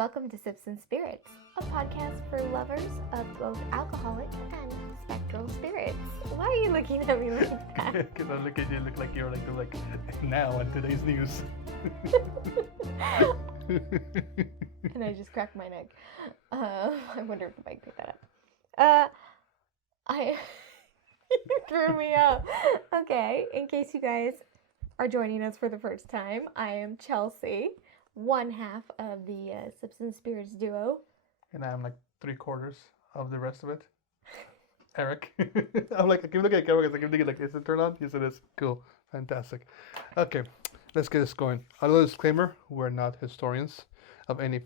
Welcome to Sips and Spirits, a podcast for lovers of both alcoholic and spectral spirits. Why are you looking at me like that? Because I look at you, look like you're like now on today's news. And I just cracked my neck. I wonder if I can pick that up. You threw me up. Okay, in case you guys are joining us for the first time, I am Chelsea, one half of the Sips and Spirits duo. And I'm like 3/4 of the rest of it. Eric. I'm like, I keep looking at camera because I keep thinking like, is it turned on? Yes, it is. Cool. Fantastic. Okay, let's get this going. A little disclaimer, we're not historians of any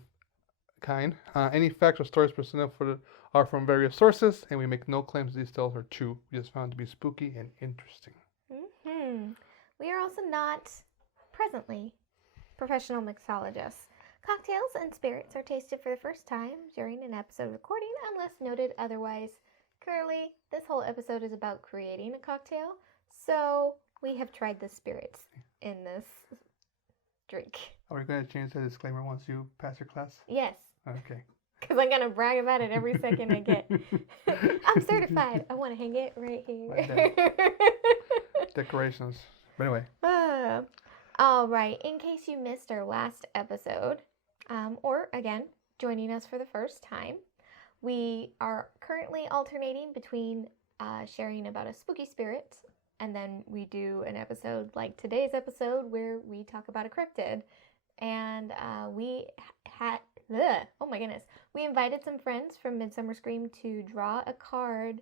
kind. Any facts or stories presented are from various sources, and we make no claims these tales are true. We just found to be spooky and interesting. Mm-hmm. We are also not, presently, professional mixologists. Cocktails and spirits are tasted for the first time during an episode recording unless noted otherwise. Currently, this whole episode is about creating a cocktail, so we have tried the spirits in this drink. Are we going to change the disclaimer once you pass your class? Yes. Okay. Because I'm going to brag about it every second I get. I'm certified. I want to hang it right here. Right Decorations. But anyway. All right. In case you missed our last episode, or again, joining us for the first time, we are currently alternating between sharing about a spooky spirit, and then we do an episode like today's episode where we talk about a cryptid. And we had, oh my goodness, we invited some friends from Midsummer Scream to draw a card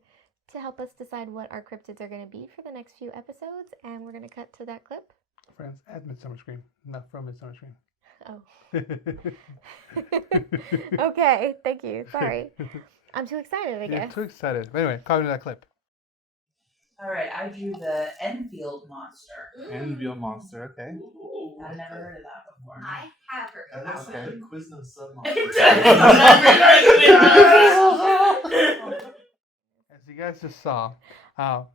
to help us decide what our cryptids are going to be for the next few episodes, and we're going to cut to that clip. Friends at Midsummer Scream, not from Midsummer Scream. Oh. Okay, thank you. Sorry. I'm too excited, I guess. You're too excited. But anyway, copy that clip. All right, I drew the Enfield Monster. Enfield Monster, okay. I've never heard of that before. I have heard And that's Okay. the Quiznos As you guys just saw,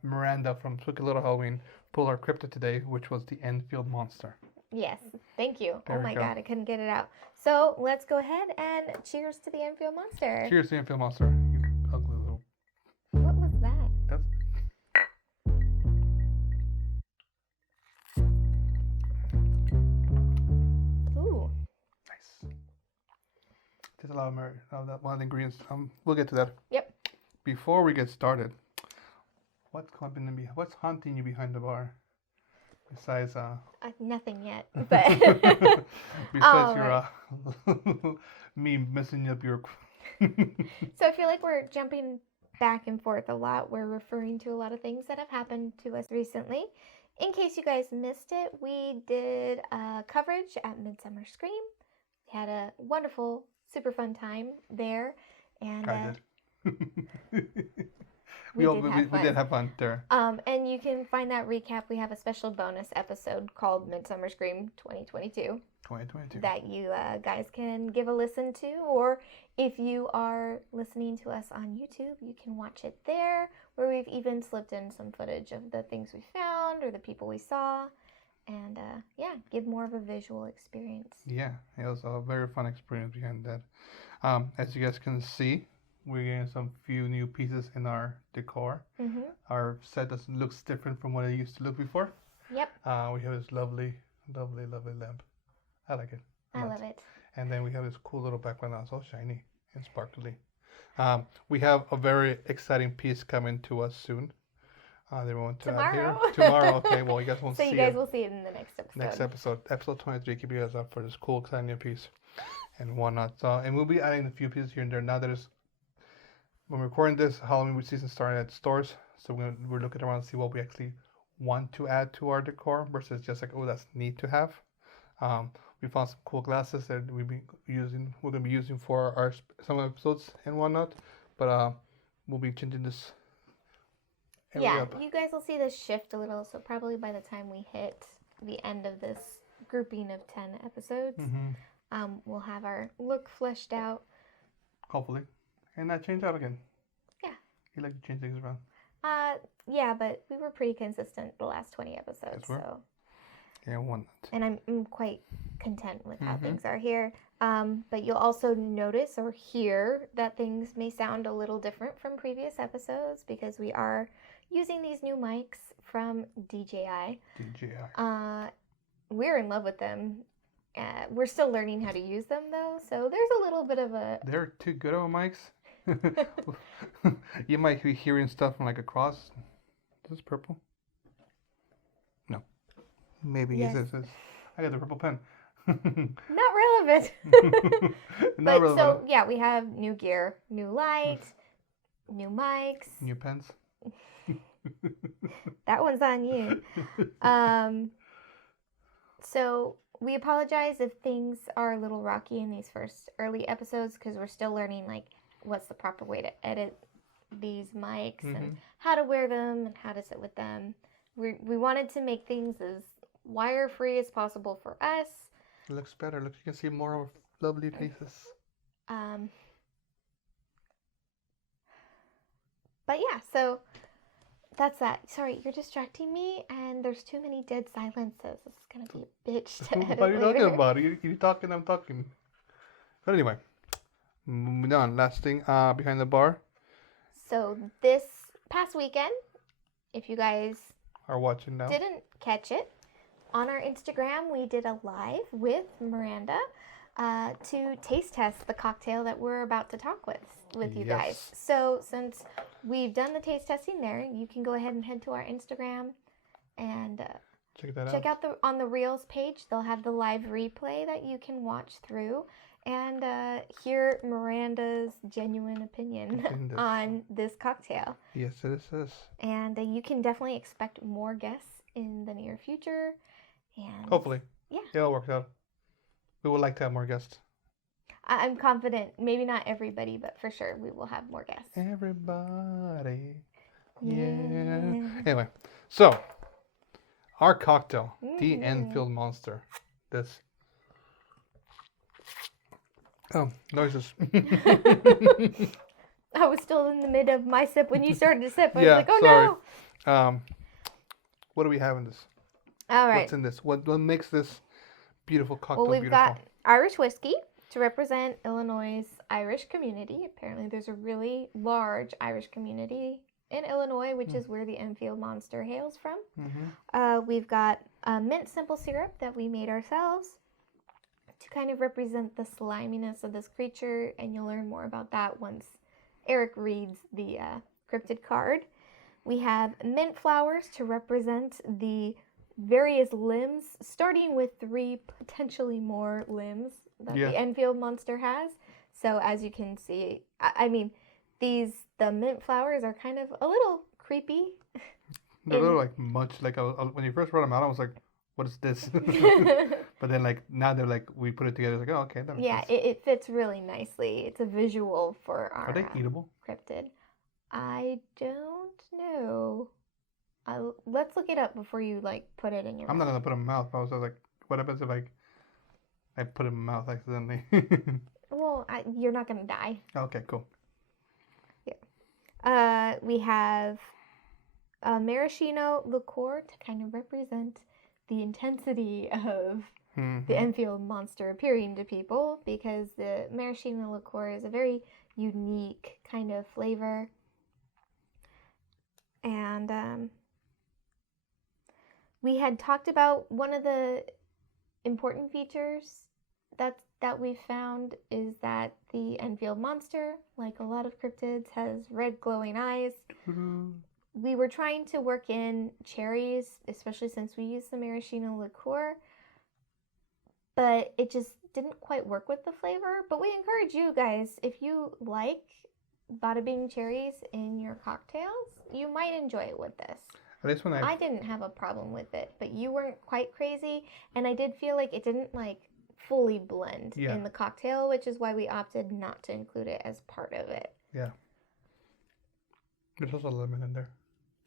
Miranda from Spooky Little Halloween pulled our cryptid today, which was the Enfield Monster. Yes, thank you. There Oh we my go. god, I couldn't get it out. So let's go ahead and cheers to the Enfield Monster. Cheers to the Enfield Monster, you ugly little... What was that? That's... Ooh. Nice. There's a lot of one of the ingredients. We'll get to that. Yep. Before we get started, what's haunting you behind the bar? Besides Nothing yet, but besides your right. me messing up your So I feel like we're jumping back and forth a lot. We're referring to a lot of things that have happened to us recently. In case you guys missed it, we did coverage at Midsummer Scream. We had a wonderful, super fun time there, and I did. we did have fun there. And you can find that recap. We have a special bonus episode called Midsummer Scream 2022 that you guys can give a listen to, or if you are listening to us on YouTube, you can watch it there, where we've even slipped in some footage of the things we found or the people we saw, and give more of a visual experience. Yeah, it was a very fun experience behind that. As you guys can see, we're getting some few new pieces in our decor. Mm-hmm. Our set looks different from what it used to look before. Yep. We have this lovely lamp. I like it. I love it. And then we have this cool little background that's all shiny and sparkly. We have a very exciting piece coming to us soon. They want to add here. Tomorrow. Okay, well, you guys won't see it. So you guys will see it in the next episode. Next episode. Episode 23. Keep you guys up for this cool, exciting new piece and whatnot. And we'll be adding a few pieces here and there. Now that when we're recording this, Halloween season starting at stores. So we're looking around to see what we actually want to add to our decor versus just like, oh, that's neat to have. We found some cool glasses that we're gonna be using for our some episodes and whatnot. But we'll be changing this. Yeah, you guys will see this shift a little. So probably by the time we hit the end of this grouping of 10 episodes, we'll have our look fleshed out. Hopefully, and not change out again. Yeah. You like to change things around. Yeah, but we were pretty consistent the last 20 episodes. So. Yeah, one. And I'm quite content with how things are here. But you'll also notice or hear that things may sound a little different from previous episodes because we are using these new mics from DJI. We're in love with them. We're still learning how to use them though, so there's a little bit of a... They're too good of mics. You might be hearing stuff from like across. Is this purple? No. Maybe Yes. Yes. I got the purple pen. Not relevant. Not but relevant. So yeah, we have new gear, new light, new mics. New pens. That one's on you. So we apologize if things are a little rocky in these first early episodes because we're still learning like what's the proper way to edit these mics and how to wear them and how to sit with them. We wanted to make things as wire free as possible for us. It looks better. Look, you can see more of lovely faces. But yeah, so that's that. Sorry, you're distracting me, and there's too many dead silences. This is gonna be a bitch to edit What are you later. talking about? You're talking, I'm talking. But anyway, moving on. Last thing, behind the bar. So this past weekend, if you guys Are watching now. didn't catch it, on our Instagram we did a live with Miranda to taste test the cocktail that we're about to talk with you guys. So since we've done the taste testing there, you can go ahead and head to our Instagram and check out on the Reels page. They'll have the live replay that you can watch through and hear Miranda's genuine opinion on this cocktail. Yes, it is. And you can definitely expect more guests in the near future. And Hopefully. Yeah. It'll work out. We would like to have more guests. I'm confident, maybe not everybody, but for sure we will have more guests. Everybody. Yeah. Anyway, so our cocktail, the Enfield Monster. This. Oh, noises. I was still in the mid of my sip when you started to sip. I was Yeah, like, oh sorry. no. What do we have in this? All right. What's in this? What makes this beautiful cocktail Well, we've beautiful? got Irish whiskey to represent Illinois' Irish community. Apparently, there's a really large Irish community in Illinois, which is where the Enfield Monster hails from. We've got mint simple syrup that we made ourselves to kind of represent the sliminess of this creature, and you'll learn more about that once Eric reads the Cryptid card. We have mint flowers to represent the various limbs, starting with 3 potentially more limbs that the Enfield Monster has. So as you can see, I mean, the mint flowers are kind of a little creepy. They're a little like much like when you first brought them out, I was like, "What is this?" But then like now they're like we put it together. It's like, oh, okay. That makes sense. It fits really nicely. It's a visual for our Are they eatable? Cryptid. I don't know. Let's look it up before you like put it in your I'm mouth. not gonna put them in my mouth. I was like, what happens if I put it in my mouth accidentally? Well, you're not gonna die. Okay, cool. We have a maraschino liqueur to kind of represent the intensity of the Enfield Monster appearing to people, because the maraschino liqueur is a very unique kind of flavor. And we had talked about one of the important features that we found is that the Enfield Monster, like a lot of cryptids, has red glowing eyes. We were trying to work in cherries, especially since we used the maraschino liqueur, but it just didn't quite work with the flavor. But we encourage you guys, if you like bada bing cherries in your cocktails, you might enjoy it with this. At least when I didn't have a problem with it, but you weren't quite crazy, and I did feel like it didn't like fully blend in the cocktail, which is why we opted not to include it as part of it. Yeah. There's also lemon in there.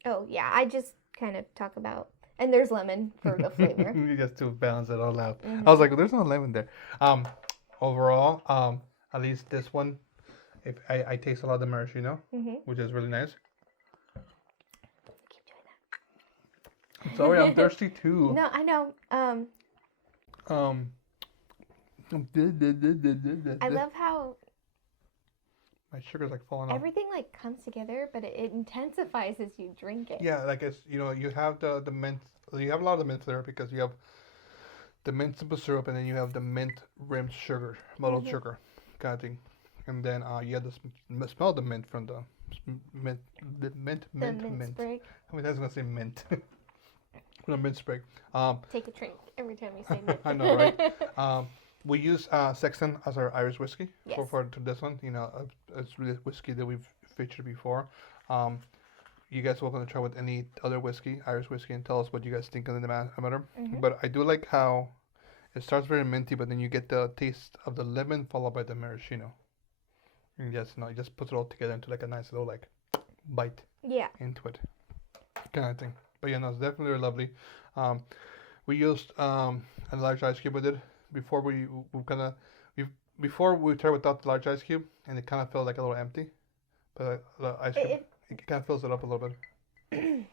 Oh yeah, I just kind of talk about, and there's lemon for the flavor. Just to balance it all out. I was like, well, there's no lemon there. Overall, at least this one, if I taste a lot of the maraschino, which is really nice. Keep doing that. Sorry, I'm thirsty too. No, I know. I love how my sugar's like falling off. everything like comes together, but it intensifies as you drink it. Yeah, like it's you have the mint. You have a lot of the mint flavor because you have the mint simple syrup, and then you have the mint rimmed sugar, muddled sugar, kind of thing. And then you have the smell of the mint from the mint, mint. Sprig. I mean, that's gonna say mint. From the mint sprig. Take a drink every time you say mint. I know, right? We use Sexton as our Irish whiskey Yes. for this one. It's really whiskey that we've featured before. You guys are welcome to try with any other whiskey, Irish whiskey, and tell us what you guys think of the matter. But I do like how it starts very minty, but then you get the taste of the lemon followed by the maraschino. And it just puts it all together into like a nice little like bite Yeah. into it, kind of thing. But yeah, no, it's definitely lovely. We used a large ice cube with it before before we tried without the large ice cube, and it kind of felt like a little empty. But the ice cube it kind of fills it up a little bit.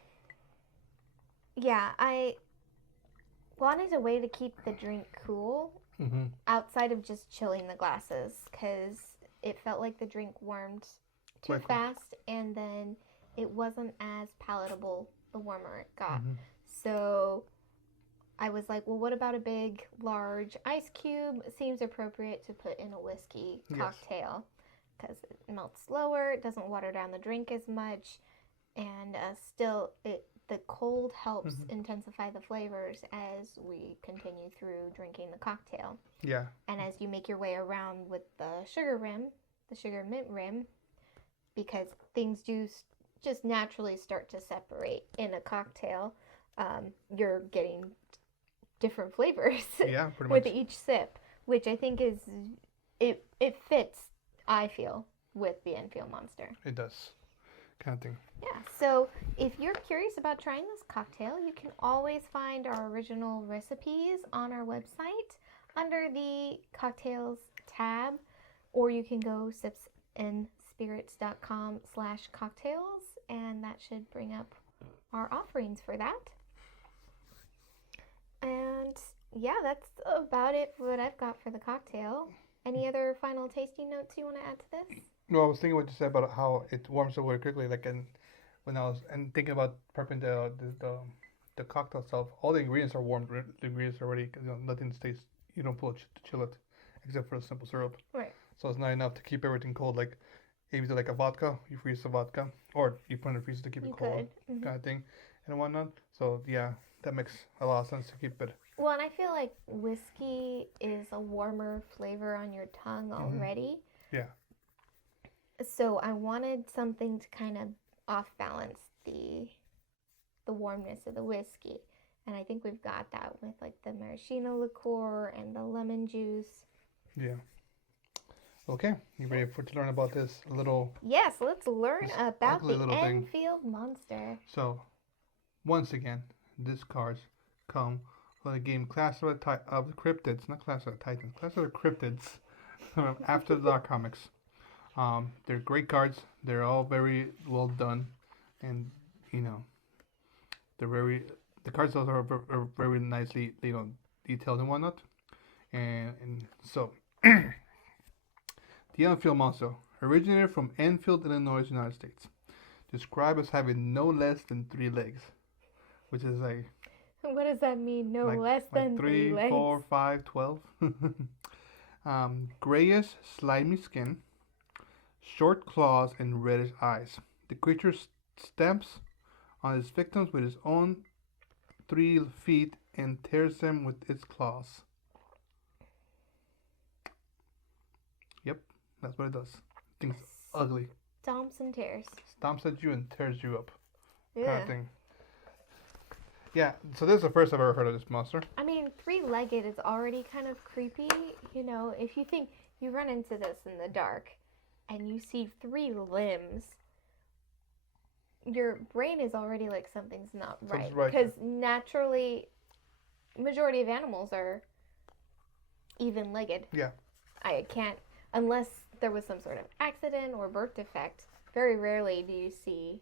Yeah, I wanted a way to keep the drink cool outside of just chilling the glasses, because it felt like the drink warmed too fast, and then it wasn't as palatable the warmer it got. So I was like, well, what about a big, large ice cube? It seems appropriate to put in a whiskey cocktail because it melts slower, it doesn't water down the drink as much, and still the cold helps intensify the flavors as we continue through drinking the cocktail. Yeah. And as you make your way around with the sugar mint rim, because things do just naturally start to separate in a cocktail, you're getting different flavors Yeah, pretty with much. each sip, which I think is it fits, I feel, with the Enfield Monster. It does, kind of thing. Yeah, so if you're curious about trying this cocktail, you can always find our original recipes on our website under the cocktails tab, or you can go sipsandspirits.com/cocktails, and that should bring up our offerings for that. And yeah, that's about it for what I've got for the cocktail. Any other final tasting notes you want to add to this? No, I was thinking what you said about how it warms up very quickly. Like, when I was thinking about prepping the cocktail itself, all the ingredients are warmed. The ingredients are already, nothing stays. You don't pull it to chill it, except for the simple syrup. Right. So it's not enough to keep everything cold. Like, if you do like a vodka, you freeze the vodka, or you put it in the freezer to keep it cold, kind of thing, and whatnot. So yeah, that makes a lot of sense to keep it. Well, and I feel like whiskey is a warmer flavor on your tongue already. Yeah. So I wanted something to kind of off balance the warmness of the whiskey. And I think we've got that with like the maraschino liqueur and the lemon juice. Yeah. Okay, you ready to learn about this little? Yes, let's learn about the thing. Enfield Monster. So, once again, these cards come for the game Class of the Cryptids, not Class of the Titans, Class of the Cryptids, After the Dark comics. They're great cards. They're all very well done, and the cards also are very nicely detailed and whatnot, and so. The Enfield Monster originated from Enfield, Illinois, United States. Described as having no less than 3 legs, which is like. What does that mean? No less than 3 legs? 3, 4, 5, 12. Grayish, slimy skin, short claws, and reddish eyes. The creature stamps on its victims with its own 3 feet and tears them with its claws. Yep, that's what it does. Thing's ugly. Stomps and tears. Stomps at you and tears you up. Yeah. Kind of thing. Yeah, so this is the first I've ever heard of this monster. I mean, 3-legged is already kind of creepy. If you think you run into this in the dark and you see 3 limbs, your brain is already like something's not right. Because naturally, majority of animals are even-legged. Yeah. I can't, unless there was some sort of accident or birth defect, very rarely do you see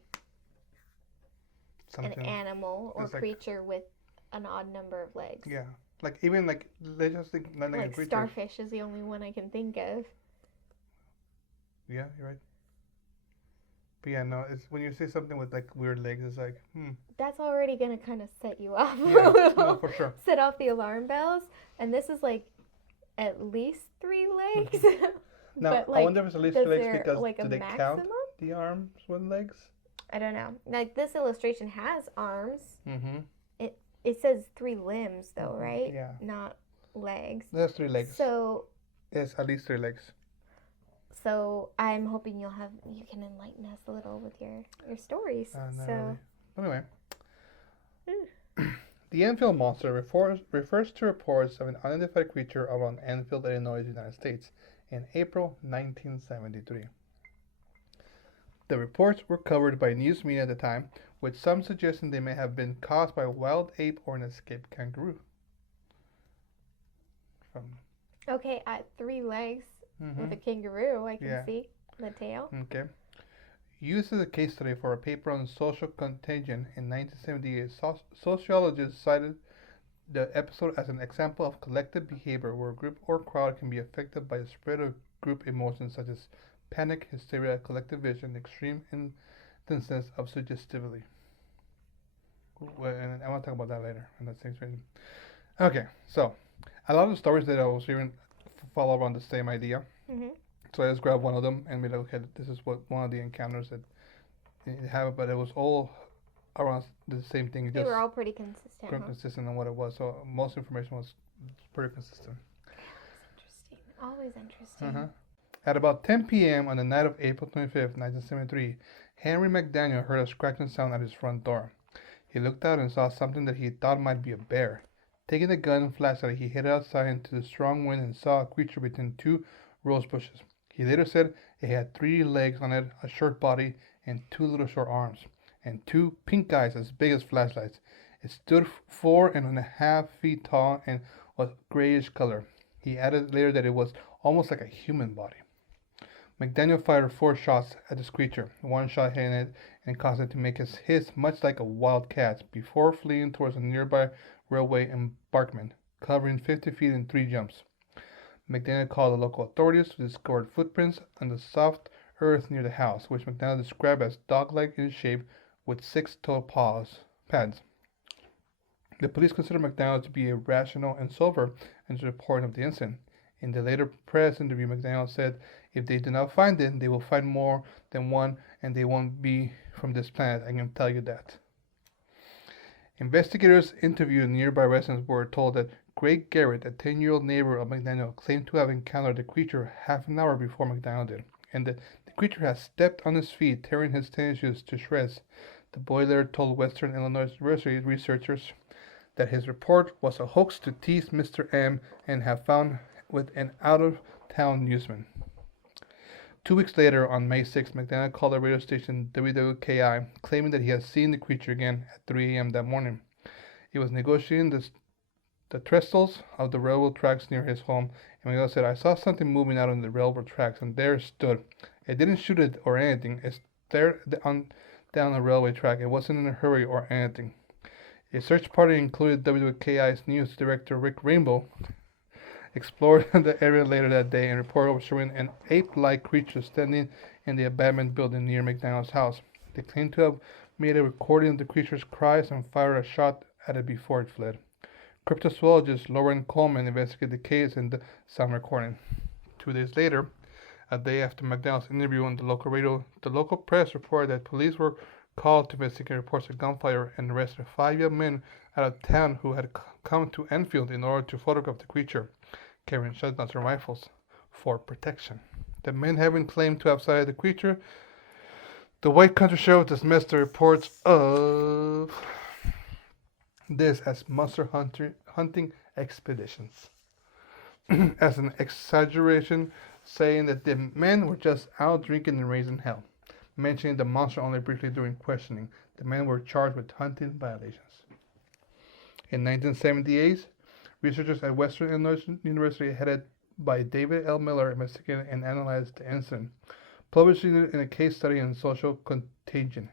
an animal or creature with an odd number of legs. Yeah. Like even like let's just think nothing Like creatures. starfish is the only one I can think of. Yeah, you're right. But yeah, no, it's when you say something with like weird legs, it's like, That's already gonna kind of set you off Yeah, a little. no, for sure. Set off the alarm bells, and this is like at least 3 legs. Now, but I like, wonder if it's at least does 2 legs there because like a do they maximum? count the arms with legs? I don't know. Like this illustration has arms. Mm-hmm. It says 3 limbs though, right? Yeah. Not legs. There's 3 legs. So It's at least 3 legs. I'm hoping you can enlighten us a little with your stories. Not So really. Anyway. The Enfield Monster refers to reports of an unidentified creature around Enfield, Illinois, United States in April 1973. The reports were covered by news media at the time, with some suggesting they may have been caused by a wild ape or an escaped kangaroo. okay, at 3 legs Mm-hmm. with a kangaroo, I can see the tail. Okay. Used as a case study for a paper on social contagion in 1978, sociologists cited the episode as an example of collective behavior where a group or crowd can be affected by the spread of group emotions such as panic, hysteria, collective vision, extreme instances of suggestivity. And I want to talk about that later in that same reason. Okay, so a lot of the stories that I was hearing follow around the same idea. Mm-hmm. So I just grabbed one of them and be like, okay, this is what one of the encounters that it happened, but it was all around the same thing. They were all pretty consistent. Consistent on what it was. So most information was pretty consistent. Interesting. Always interesting. Uh-huh. At about 10 p.m. on the night of April 25th, 1973, Henry McDaniel heard a scratching sound at his front door. He looked out and saw something that he thought might be a bear. Taking the gun and flashlight, he headed outside into the strong wind and saw a creature between 2 rose bushes. He later said it had 3 legs on it, a short body, and 2 little short arms, and 2 pink eyes as big as flashlights. It stood 4.5 feet tall and was grayish color. He added later that it was almost like a human body. McDaniel fired 4 shots at this creature, 1 shot hitting it and caused it to make a hiss much like a wild cat's before fleeing towards a nearby railway embankment, covering 50 feet in 3 jumps. McDaniel called the local authorities to discover footprints on the soft earth near the house, which McDaniel described as dog-like in shape with 6 toe pads. The police considered McDaniel to be irrational and sober in his report of the incident. In the later press interview, McDaniel said, "If they do not find it, they will find more than one, and they won't be from this planet. I can tell you that." Investigators interviewed nearby residents were told that Greg Garrett, a 10-year-old neighbor of McDaniel, claimed to have encountered the creature half an hour before McDaniel did, and that the creature had stepped on his feet, tearing his tennis shoes to shreds. The boy later told Western Illinois University researchers that his report was a hoax to tease Mr. M and have found with an out-of-town newsman. 2 weeks later, on May 6, McDaniel called the radio station WWKI, claiming that he had seen the creature again at 3 a.m. that morning. He was negotiating the trestles of the railroad tracks near his home, and McDaniel said, "I saw something moving out on the railroad tracks, and there it stood. It didn't shoot it or anything. It stared down the railway track. It wasn't in a hurry or anything." A search party included WKI's news director Rick Rainbow explored the area later that day and reported showing an ape-like creature standing in the abandoned building near McDaniel's house. They claimed to have made a recording of the creature's cries and fired a shot at it before it fled. Cryptozoologist Lauren Coleman investigated the case and the sound recording. 2 days later, a day after McDaniel's interview on the local radio, the local press reported that police were called to investigate reports of gunfire and arrested 5 young men out of town who had come to Enfield in order to photograph the creature, carrying shotguns and rifles for protection. The men having claimed to have sighted the creature, the White Country Sheriff dismissed the reports of this as monster hunting expeditions as an exaggeration, saying that the men were just out drinking and raising hell. Mentioning the monster only briefly during questioning, the men were charged with hunting violations. In 1978, researchers at Western Illinois University, headed by David L. Miller, investigated and analyzed the incident, publishing it in a case study on social contagion.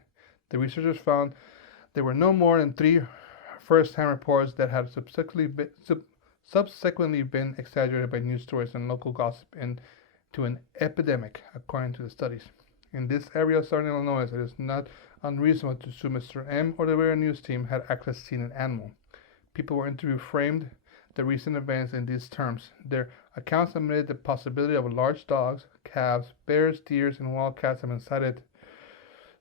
The researchers found there were no more than 3 first-hand reports that had subsequently been exaggerated by news stories and local gossip into an epidemic, according to the studies. In this area of southern Illinois, it is not unreasonable to assume Mr. M or the radio news team had actually seen an animal. People were interviewed framed the recent events in these terms. Their accounts admitted the possibility of large dogs, calves, bears, deers, and wildcats have been sighted.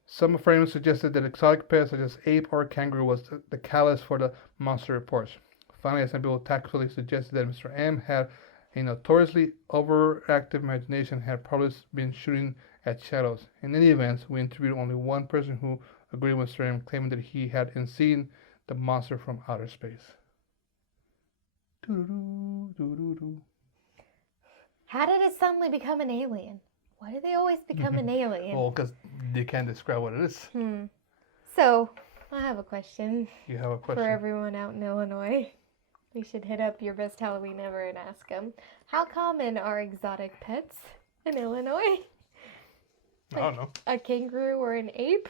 Some framers suggested that exotic pets such as ape or kangaroo was the catalyst for the monster reports. Finally, some people tactfully suggested that Mr. M had a notoriously overactive imagination and had probably been shooting at shadows. In any event, we interviewed only one person who agreed with Mr. M, claiming that he had seen the monster from outer space. How did it suddenly become an alien? Why do they always become an alien? Well, because they can't describe what it is. So, I have a question. You have a question? For everyone out in Illinois. We should hit up Your Best Halloween Ever and ask them, how common are exotic pets in Illinois? I don't know. A kangaroo or an ape?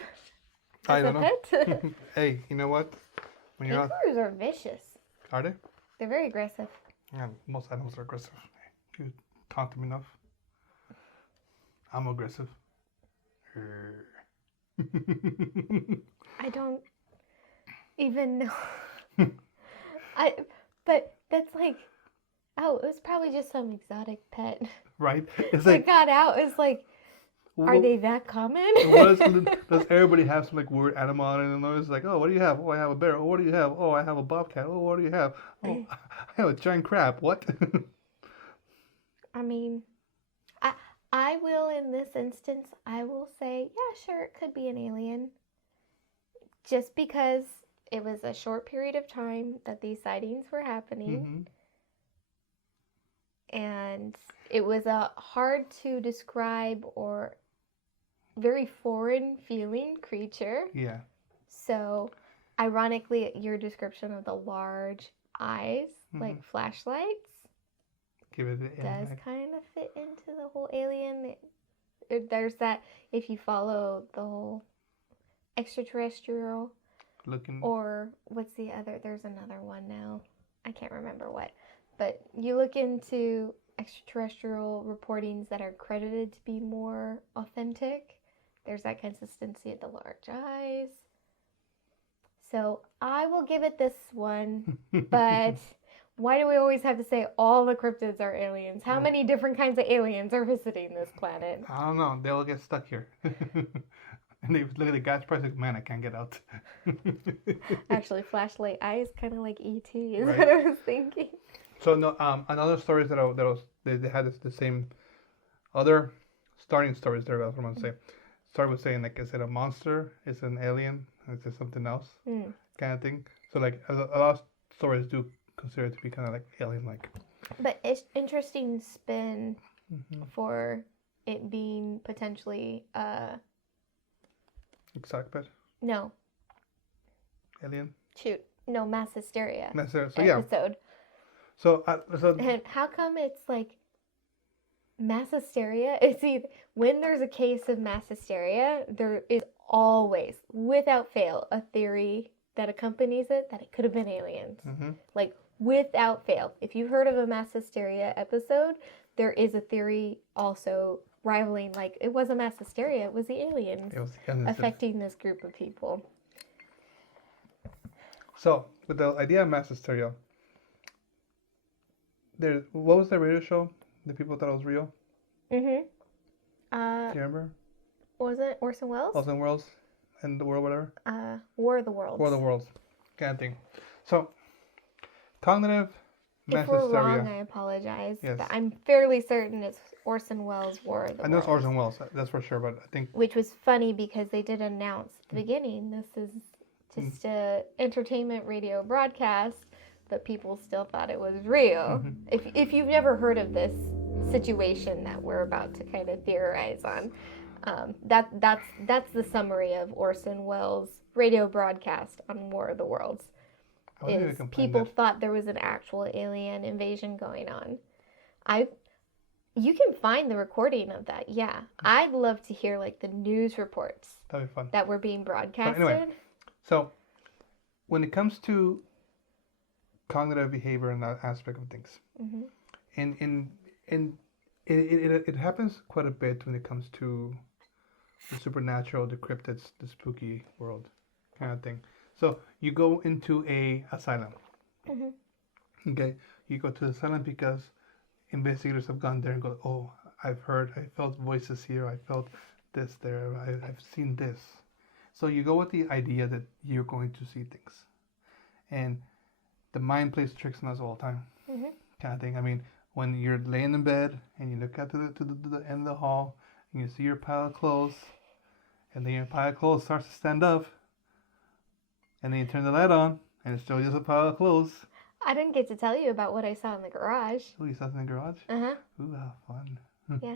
I don't know. Pet? Hey, you know what? When you're Kangaroos are vicious. Are they? They're very aggressive. Yeah, most animals are aggressive. You taunt them enough. I'm aggressive. I don't even know. But that's like, oh, it was probably just some exotic pet. Right? It's That like, got out. It's like, are they that common? does everybody have some like weird animal out in Illinois? It's like, oh, what do you have? Oh, I have a bear. Oh, what do you have? Oh, I have a bobcat. Oh, what do you have? Oh, I have a giant crab. What? I mean, I will, in this instance, I will say, yeah, sure, it could be an alien. Just because it was a short period of time that these sightings were happening. Mm-hmm. And it was a hard to describe or very foreign feeling creature. Yeah. So, ironically, your description of the large eyes, like flashlights, Give it does kind of fit into the whole alien. There's that, if you follow the whole extraterrestrial looking. or what's the other, there's another one now, I can't remember what, but you look into extraterrestrial reportings that are credited to be more authentic, there's that consistency of the large eyes. So I will give it this one, but why do we always have to say all the cryptids are aliens? How many different kinds of aliens are visiting this planet? I don't know. They'll get stuck here. And they look at the gas price like, man, I can't get out. Actually, flashlight eyes, kind of like E.T. is Right. what I was thinking. So no, another stories they had the same other starting stories there. That's what I'm gonna say. Start with saying like, is it a monster? Is it an alien? Is it something else? Kind of thing. So like a lot of stories do consider it to be kind of like alien-like. But it's interesting spin for it being potentially Exotic pet. no. Alien. No, mass hysteria. Necessary. So yeah. Episode. So And how come it's like mass hysteria? It's either when there's a case of mass hysteria, there is always, without fail, a theory that accompanies it that it could have been aliens. Like without fail. If you've heard of a mass hysteria episode, there is a theory also rivaling, like, it wasn't mass hysteria, it was the aliens affecting this group of people. So, with the idea of mass hysteria, what was the radio show? The people thought it was real? Do you remember? Was it Orson Welles? Orson Welles and the world, whatever? War of the Worlds. War of the Worlds. Kind of thing. So, cognitive mass If we're hysteria. wrong, I apologize. Yes. But I'm fairly certain it's Orson Welles' War of the Worlds. I know it's Orson Welles, that's for sure, but I think... Which was funny because they did announce at the beginning, this is just a entertainment radio broadcast, but people still thought it was real. If you've never heard of this situation that we're about to kind of theorize on, that's the summary of Orson Welles' radio broadcast on War of the Worlds. Is people thought there was an actual alien invasion going on. You can find the recording of that. Yeah, I'd love to hear like the news reports That'd be fun. that were being broadcasted. Anyway, so when it comes to cognitive behavior and that aspect of things. Mm-hmm. And it happens quite a bit when it comes to the supernatural, the cryptids, the spooky world kind of thing. So you go into a asylum. Mm-hmm. Okay, you go to the asylum because investigators have gone there and go, oh, I felt voices here, I felt this there, I've seen this. So you go with the idea that you're going to see things, and the mind plays tricks on us all the time, Mm-hmm. kind of thing. I mean, when you're laying in bed and you look out to the end of the hall and you see your pile of clothes, and then your pile of clothes starts to stand up, and then you turn the light on and it's still just a pile of clothes. I didn't get to tell you about what I saw in the garage. Oh, you saw something in the garage? Uh-huh. Ooh, how fun. Yeah.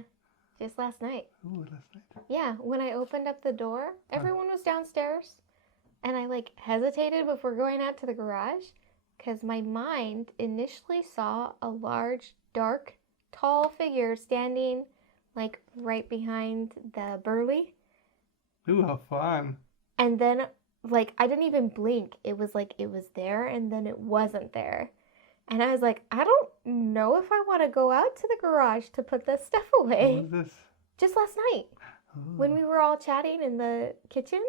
Just last night. Ooh, last night. Yeah, when I opened up the door, everyone was downstairs, and I hesitated before going out to the garage because my mind initially saw a large, dark, tall figure standing right behind the Burley. Ooh, how fun. And then I didn't even blink. It was it was there and then it wasn't there. And I was like, I don't know if I want to go out to the garage to put this stuff away. What was this? Just last night when we were all chatting in the kitchen.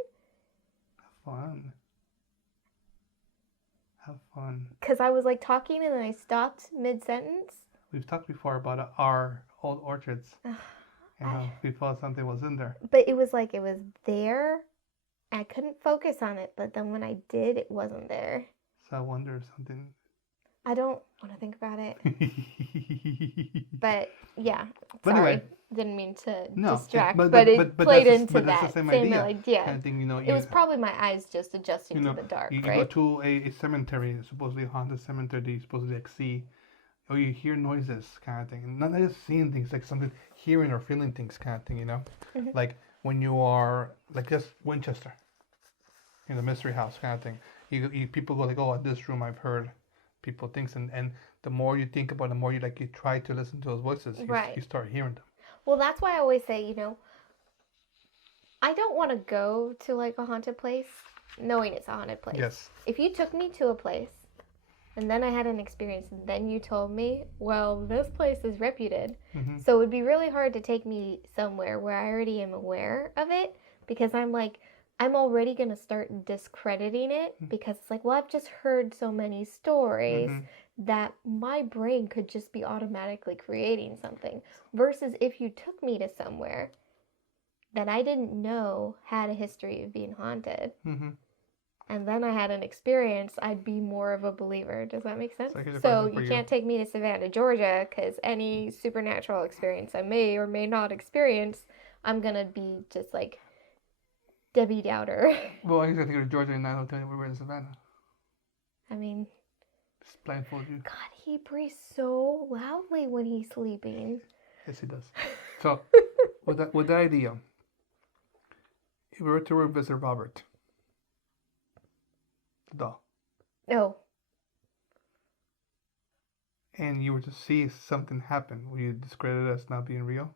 Fun. Have fun. Because I was talking and then I stopped mid-sentence. We've talked before about our old orchards and how we thought something was in there. But it was it was there. I couldn't focus on it, but then when I did, it wasn't there. So I wonder if something. I don't want to think about it. But yeah, But sorry, anyway, didn't mean to no, distract, but it played into but that that's the same same idea. idea. Kind of thing, It was probably my eyes just adjusting to the dark, you right? go to a cemetery, supposedly a haunted cemetery, that you supposedly see, or you hear noises, kind of thing, and not just seeing things, like something hearing or feeling things, kind of thing, Mm-hmm. like when you are just Winchester, in the mystery house, kind of thing. You people go oh, in this room I've heard people things, and the more you think about it, the more you you try to listen to those voices, you start hearing them. Well, that's why I always say, I don't want to go to a haunted place knowing it's a haunted place. Yes. If you took me to a place and then I had an experience and then you told me, well, this place is reputed. Mm-hmm. So it would be really hard to take me somewhere where I already am aware of it, because I'm already going to start discrediting it, because it's well, I've just heard so many stories that my brain could just be automatically creating something. Versus if you took me to somewhere that I didn't know had a history of being haunted, and then I had an experience, I'd be more of a believer. Does that make sense? So you can't take me to Savannah, Georgia, because any supernatural experience I may or may not experience, I'm going to be just Debbie Dowder. Well, I think to Georgia and I'll tell you we were in Savannah. I mean, just blindfold you. God, he breathes so loudly when he's sleeping. Yes, he does. So, with that idea, if we were to revisit Robert, the doll, No. and you were to see something happen, would you discredit it as not being real?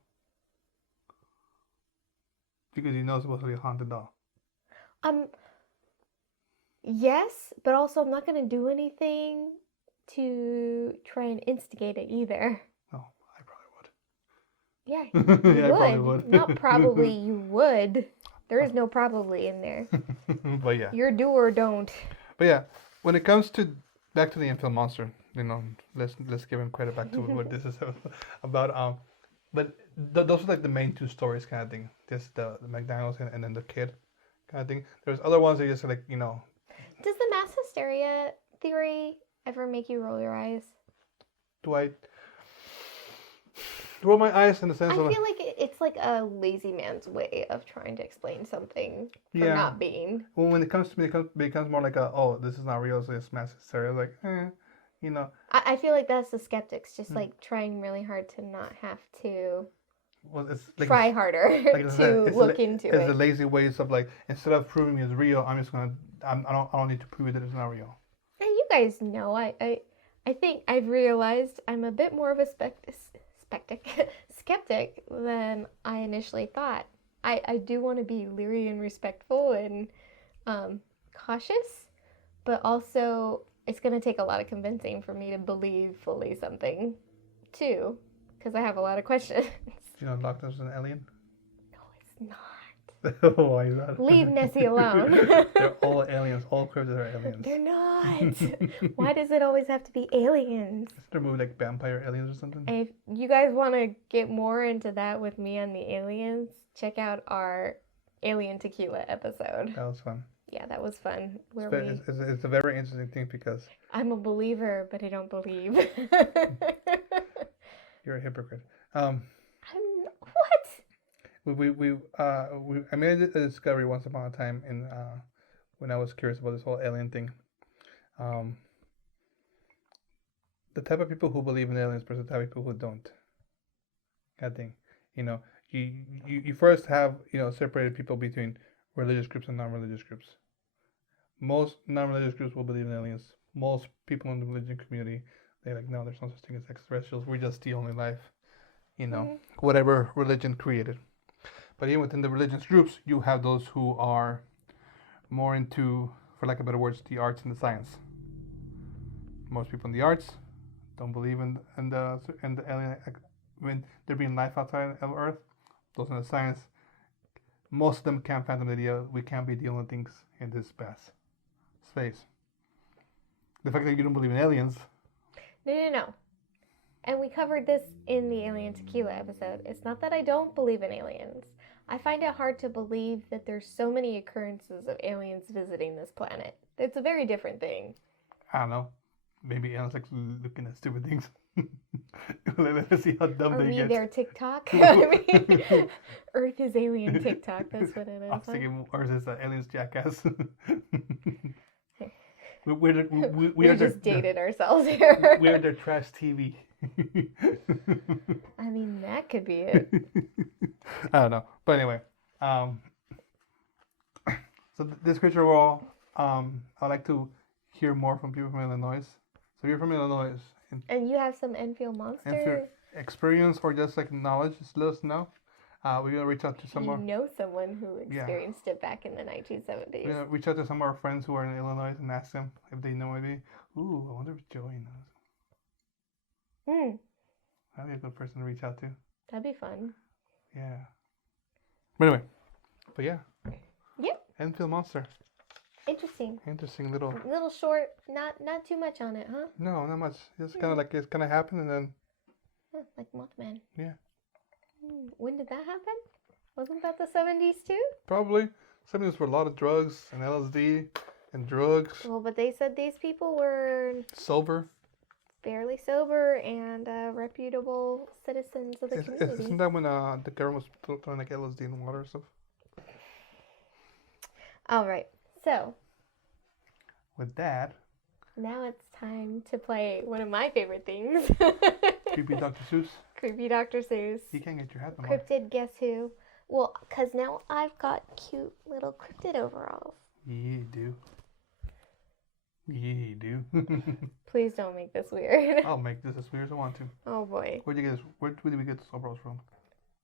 Because you know it's supposed to be a haunted doll. Yes, but also I'm not going to do anything to try and instigate it either. Oh, I probably would. Yeah, you yeah, would. I probably would. Not probably, you would. There is no probably in there. But yeah. You're do or don't. But yeah, when it comes to back to the Enfield Monster, let's give him credit back to what this is about. But those are the main two stories, kind of thing. Just the McDonald's and then the kid, kind of thing. There's other ones that just Does the mass hysteria theory ever make you roll your eyes? Do I roll my eyes in the sense of? I feel like it's a lazy man's way of trying to explain something for not being. Well, when it comes to me, it becomes more oh, this is not real, so it's mass hysteria. I feel like that's the skeptics just trying really hard to not have to try harder to look into it. It's the lazy ways of instead of proving it's real, I'm just gonna I don't need to prove that it's not real. And you guys know I think I've realized I'm a bit more of a skeptic than I initially thought. I do want to be leery and respectful and cautious, but also it's going to take a lot of convincing for me to believe fully something, too, because I have a lot of questions. Do you know Loch Ness is an alien? No, it's not. Why is that? Leave Nessie alone. They're all aliens. All cryptids are aliens. They're not. Why does it always have to be aliens? Isn't there a movie like Vampire Aliens or something? And if you guys want to get more into that with me on the aliens, check out our Alien Tequila episode. That was fun. Yeah, that was fun. It's a very interesting thing because I'm a believer, but I don't believe. you're a hypocrite. I'm what? I made a discovery once upon a time in when I was curious about this whole alien thing. The type of people who believe in aliens versus the type of people who don't. I think, you first have, separated people between religious groups and non-religious groups. Most non-religious groups will believe in aliens. Most people in the religion community, they're like, no, there's no such thing as extraterrestrials. We're just the only life, whatever religion created. But even within the religious groups, you have those who are more into, for lack of better words, the arts and the science. Most people in the arts don't believe in the alien, when there being life outside of Earth. Those in the science, most of them can't fathom the idea we can't be the only things in this space. The fact that you don't believe in aliens. No. And we covered this in the Alien Tequila episode. It's not that I don't believe in aliens. I find it hard to believe that there's so many occurrences of aliens visiting this planet. It's a very different thing. I don't know. Maybe aliens like looking at stupid things. Let's see how dumb they get. Read their TikTok. I mean, Earth is alien TikTok. That's what it is. I was thinking Earth is aliens jackass. we just dated ourselves here. We're their trash TV. I mean, that could be it. I don't know. But anyway, so this creature wall, I'd like to hear more from people from Illinois. So you're from Illinois. And you have some Enfield Monster experience or just like knowledge, just let us know. We're going to reach out to some more. You know someone who experienced it back in the 1970s. We're going to reach out to some of our friends who are in Illinois and ask them if they know maybe. Ooh, I wonder if Joey knows. That'd be a good person to reach out to. That'd be fun. Yeah. But anyway. But yeah. Yep. Enfield Monster. Interesting little short, not too much on it, huh? No, not much. Just kind of like it's gonna happen and then. Like Mothman. Yeah. When did that happen? Wasn't that the 70s too? Probably. 70s were a lot of drugs and LSD and drugs. Well, but they said these people were sober. Fairly sober and reputable citizens of the community. Isn't that when the government was throwing like LSD in water and stuff? All right. So, with that, now it's time to play one of my favorite things. Creepy Dr. Seuss. Creepy Dr. Seuss. You can't get your hat no more. Cryptid Guess Who. Well, because now I've got cute little cryptid overalls. Yeah, you do. Yeah, you do. Please don't make this weird. I'll make this as weird as I want to. Oh boy. Where did we get these overalls from?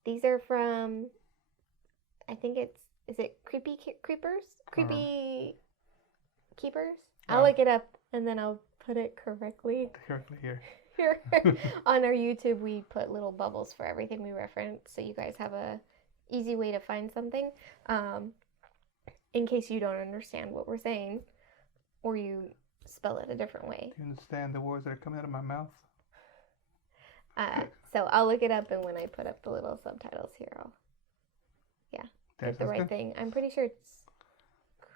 These are from, I think is it Creepy Creepers? Creepy Keepers? I'll look it up and then I'll put it correctly. Correctly here. On our YouTube, we put little bubbles for everything we reference, so you guys have a easy way to find something. In case you don't understand what we're saying, or you spell it a different way. Do you understand the words that are coming out of my mouth? So I'll look it up, and when I put up the little subtitles here, I'll get the right thing. I'm pretty sure it's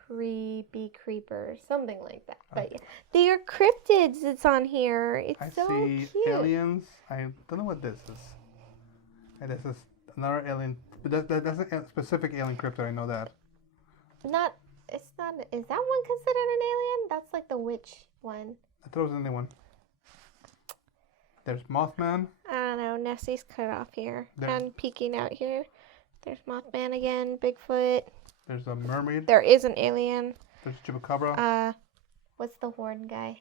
Creepy Creepers, something like that. But yeah, they are cryptids. It's on here. It's so see cute. Aliens. I don't know what this is. And this is another alien. But that's a specific alien cryptid. I know that. It's not. Is that one considered an alien? That's like the witch one. I thought it was the only one. There's Mothman. I don't know. Nessie's cut off here and peeking out here. There's Mothman again. Bigfoot. There's a mermaid. There is an alien. There's Chupacabra. What's the horn guy?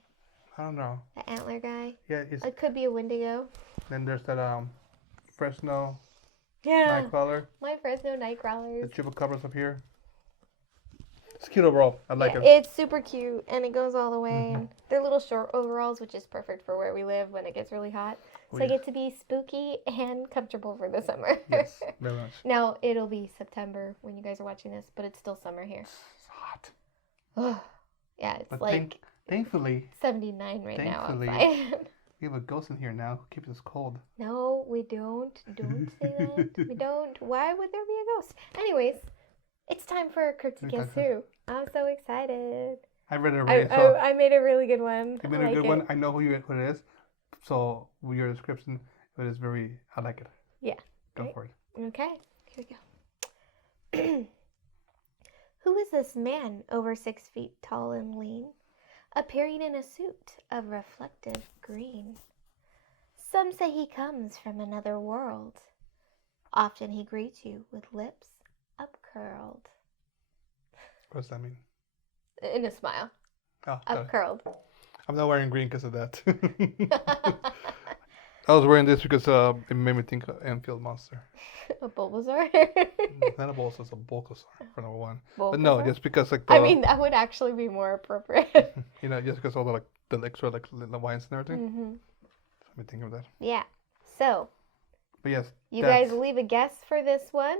I don't know. The antler guy. Yeah, it could be a Wendigo. Then there's that Fresno. Yeah. Nightcrawler. My Fresno Nightcrawlers. The Chupacabra's up here. It's cute overall. I like Yeah, it. it's super cute, and it goes all the way. Mhm. And they're little short overalls, which is perfect for where we live when it gets really hot. Oh, So I yes. get to be spooky and comfortable for the summer. Yes, very much. Now, it'll be September when you guys are watching this, but it's still summer here. It's hot. Yeah, it's But like thankfully, 79 right now thankfully- outside. we have a ghost in here now who keeps us cold. No, we don't. Don't say that. We don't. Why would there be a ghost? Anyways, it's time for a Cryptid Guess Who. I'm so excited. I read it already, so I made a really good one. you made a good one. I know who it is. So with your description, it is very. I like it. Yeah. Go Right. for it. Okay, here we go. Who is this man over 6 feet tall and lean, appearing in a suit of reflective green? Some say he comes from another world. Often he greets you with lips upcurled. What does that mean? In a smile. Oh, Upcurled. I'm not wearing green because of that. I was wearing this because it made me think of Enfield Monster. A Bulbasaur? It's not a Bulbasaur, it's a Bulbasaur for number one. But no, Bulbasaur? just because like the, I mean, that would actually be more appropriate. you know, just because all the extra the wines and everything. Mm-hmm. Let me think of that. Yeah. So, But yes, you that's- guys leave a guess for this one.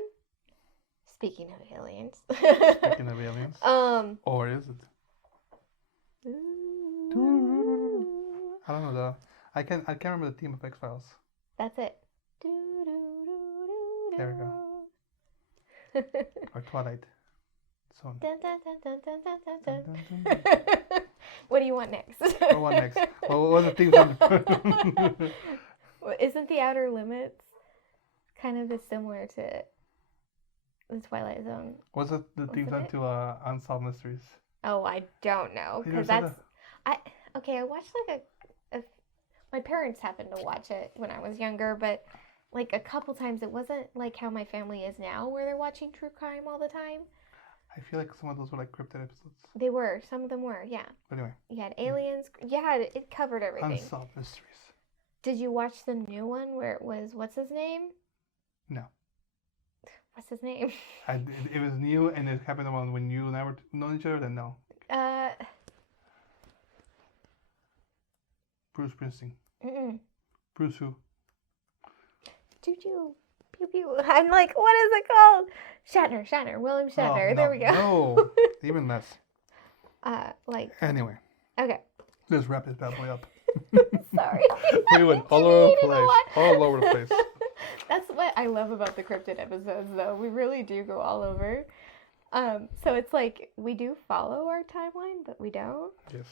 Speaking of aliens. Speaking of aliens, or is it? I don't know though. I can't remember the theme of X Files. That's it. There we go. Or Twilight. So. Dun, dun, dun, dun, dun, dun, dun, Dun, dun. dun, dun. What do you want next? What one next? What was the theme song? Well, isn't the Outer Limits kind of similar to the Twilight Zone? Was it the theme Wasn't song to Unsolved Mysteries? Oh, I don't know, You never because saw that's I watched like a my parents happened to watch it when I was younger, but like a couple times it wasn't like how my family is now, where they're watching true crime all the time. I feel like some of those were like cryptid episodes. They were, some of them were, yeah. But anyway, You had aliens, yeah, it covered everything. Unsolved Mysteries. Did you watch the new one where it was what's his name? No. What's his name? It was new and it happened when you and I were known each other. Then no. Bruce Springsteen. Mm-mm. Bruce who? Choo choo. Pew pew. I'm like, what is it called? Shatner. William Shatner. Oh, There we go. No, even less. Like, Anyway, okay. let's wrap this bad boy up. Sorry. We went all over the Deleted a place. lot. All over the place. That's what I love about the Cryptid episodes, though. We really do go all over. So it's like we do follow our timeline, but we don't. Yes.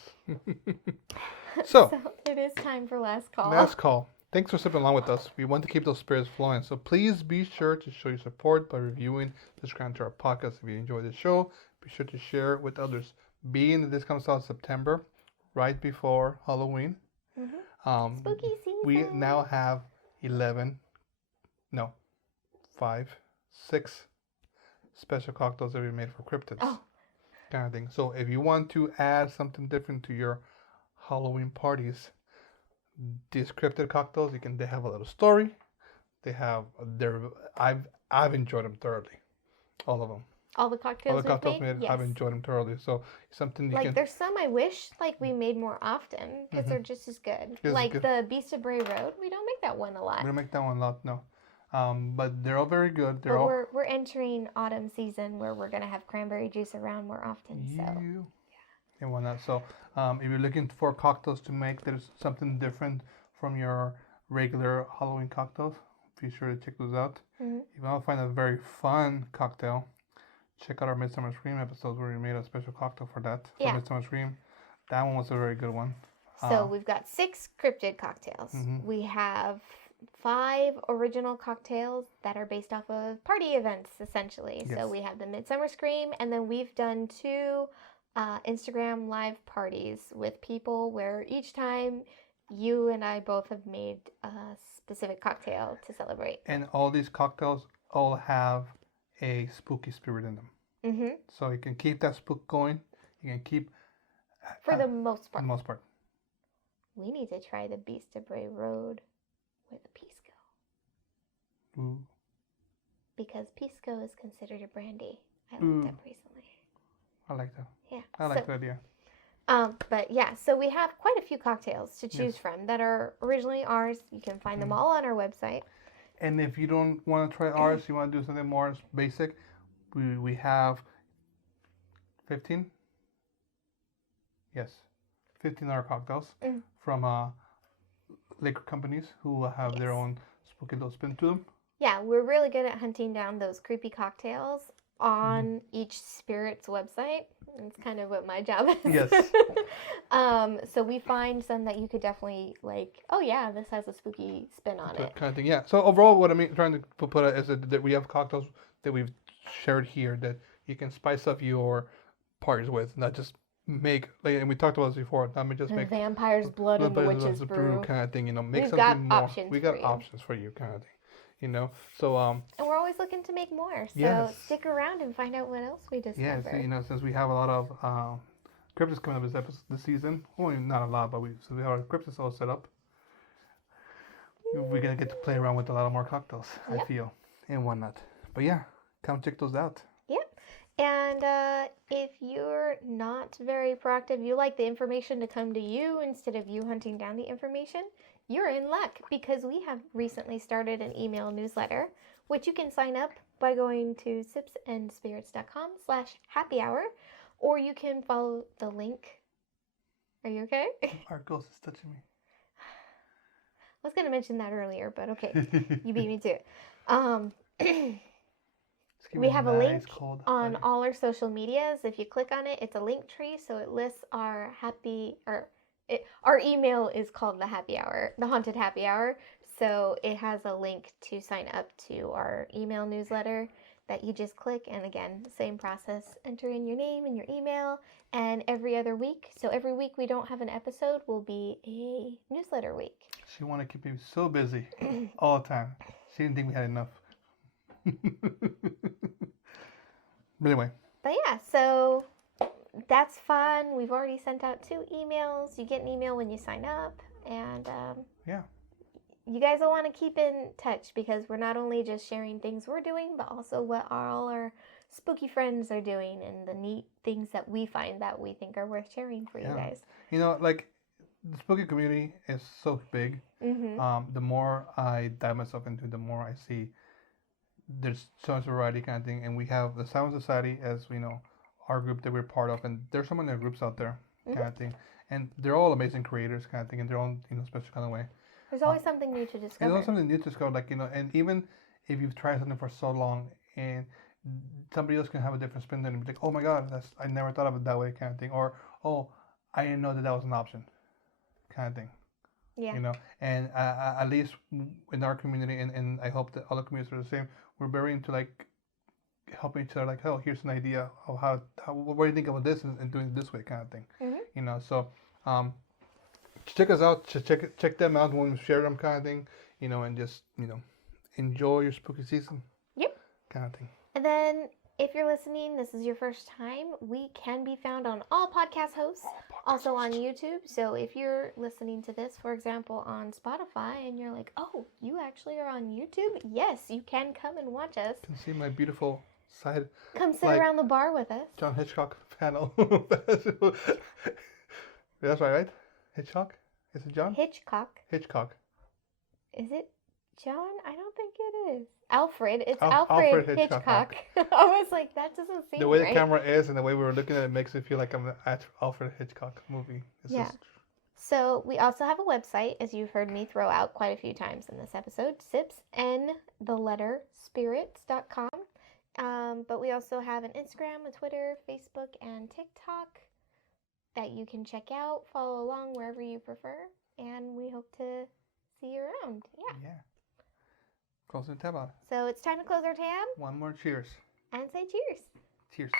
So, it is time for last call. last call. Thanks for sipping along with us. We want to keep those spirits flowing, so please be sure to show your support by reviewing, subscribing to our podcast. If you enjoy the show, be sure to share it with others. Being that this comes out in September, right before Halloween, Spooky season. we now have 6 special cocktails that we made for cryptids. Oh. Kind of thing. So if you want to add something different to your Halloween parties, these cryptid cocktails, they have a little story. I've enjoyed them thoroughly. All of them. All the cocktails, All the cocktails we've made? made, Yes. I've enjoyed them thoroughly. So something you Like, can. there's some I wish we made more often because they're just as good. Just as Like good. the Beast of Bray Road, we don't make that one a lot. We don't make that one a lot, no. But they're all very good. They're But all. we're entering autumn season where we're gonna have cranberry juice around more often. So And whatnot. So if you're looking for cocktails to make, there's something different from your regular Halloween cocktails. Be sure to check those out. Mhm. If you want to find a very fun cocktail, check out our Midsummer Scream episodes where we made a special cocktail for that. For Yeah. Midsummer Scream. That one was a very good one. So we've got 6 cryptid cocktails. Mhm. We have 5 original cocktails that are based off of party events, essentially. Yes. So we have the Midsummer Scream, and then we've done 2 Instagram live parties with people where each time you and I both have made a specific cocktail to celebrate. And all these cocktails all have a spooky spirit in them. Mm-hmm. So you can keep that spook going. You can keep. For the most For part. the most part. We need to try the Beast of Bray Road with a Pisco. Ooh. Because Pisco is considered a brandy. I Ooh. looked up recently. I like that. Yeah. I like that idea. But yeah, so we have quite a few cocktails to choose from that are originally ours. You can find them all on our website. And if you don't want to try ours, you want to do something more basic, we have 15. Yes, 15 other cocktails from liquor companies who have their own spooky little spin to them. Yeah, we're really good at hunting down those creepy cocktails on each spirit's website. It's kind of what my job is. Yes. So we find some that you could definitely like, oh yeah, this has a spooky spin on it. Kind of thing, yeah. So overall, what I'm trying to put it is that we have cocktails that we've shared here that you can spice up your parties with, not just make, like, and we talked about this before, not just make vampire's blood and the witch's brew kind of thing, you know, make We've something got more. options We got for you. options for you, kind of thing, you know. So and we're always looking to make more. So yes. stick around and find out what else we discover. Yeah, so, you know, since we have a lot of cryptids coming up this season, well, not a lot, but we have our cryptids all set up. We're gonna get to play around with a lot of more cocktails, I feel, and whatnot. But yeah, come check those out. Yep. And if you're not very proactive, you like the information to come to you instead of you hunting down the information, you're in luck because we have recently started an email newsletter, which you can sign up by going to sipsandspirits.com/happy hour, or you can follow the link. Are you okay? Our ghost is touching me. I was going to mention that earlier, but okay. You beat me to it. We have a link on all our social medias. If you click on it, it's a link tree, so it lists our our email is called the Haunted Happy Hour. So it has a link to sign up to our email newsletter that you just click. And again, same process. Enter in your name and your email. And every other week, so every week we don't have an episode, will be a newsletter week. She wanted to keep me so busy all the time. She didn't think we had enough. But anyway. But yeah, so that's fun. We've already sent out 2 emails. You get an email when you sign up. And yeah, you guys will want to keep in touch because we're not only just sharing things we're doing, but also what all our spooky friends are doing and the neat things that we find that we think are worth sharing for you guys. You know, like, the spooky community is so big. The more I dive myself into, the more I see there's so much variety, kind of thing. And we have the Silent Society as, you know, our group that we're part of, and there's so many groups out there, kind of thing. And they're all amazing creators, kind of thing, in their own, you know, special kind of way. There's always something new to discover. There's always something new to discover, like, you know, and even if you've tried something for so long and somebody else can have a different spin and be like, oh my god, I never thought of it that way, kind of thing. Or, oh, I didn't know that was an option, kind of thing. Yeah. You know, and at least in our community, and I hope that other communities are the same, we're very into, like, helping each other, like, oh, here's an idea of how what do you think about this and doing it this way, kind of thing. You know, so check us out, check them out when we share them, kind of thing, you know, and just, you know, enjoy your spooky season. Yep. Kind of thing. And then if you're listening, this is your first time, we can be found on all podcast hosts, also on YouTube. So if you're listening to this, for example, on Spotify, and you're like, oh, you actually are on YouTube? Yes, you can come and watch us. You can see my beautiful side. Come sit around the bar with us. John Hitchcock panel. That's right? Hitchcock? Is it John? Hitchcock. Hitchcock. Is it John? I don't think it is. Alfred. It's Alfred Hitchcock. I was like, that doesn't seem right. The way the camera is and the way we were looking at it makes it feel like I'm at Alfred Hitchcock movie. Yeah. So we also have a website, as you've heard me throw out quite a few times in this episode, sipsandspirits.com. But we also have an Instagram, a Twitter, Facebook, and TikTok that you can check out, follow along wherever you prefer, and we hope to see you around. Yeah. Close the tab out. So it's time to close our tab. One more cheers. And say cheers. Cheers.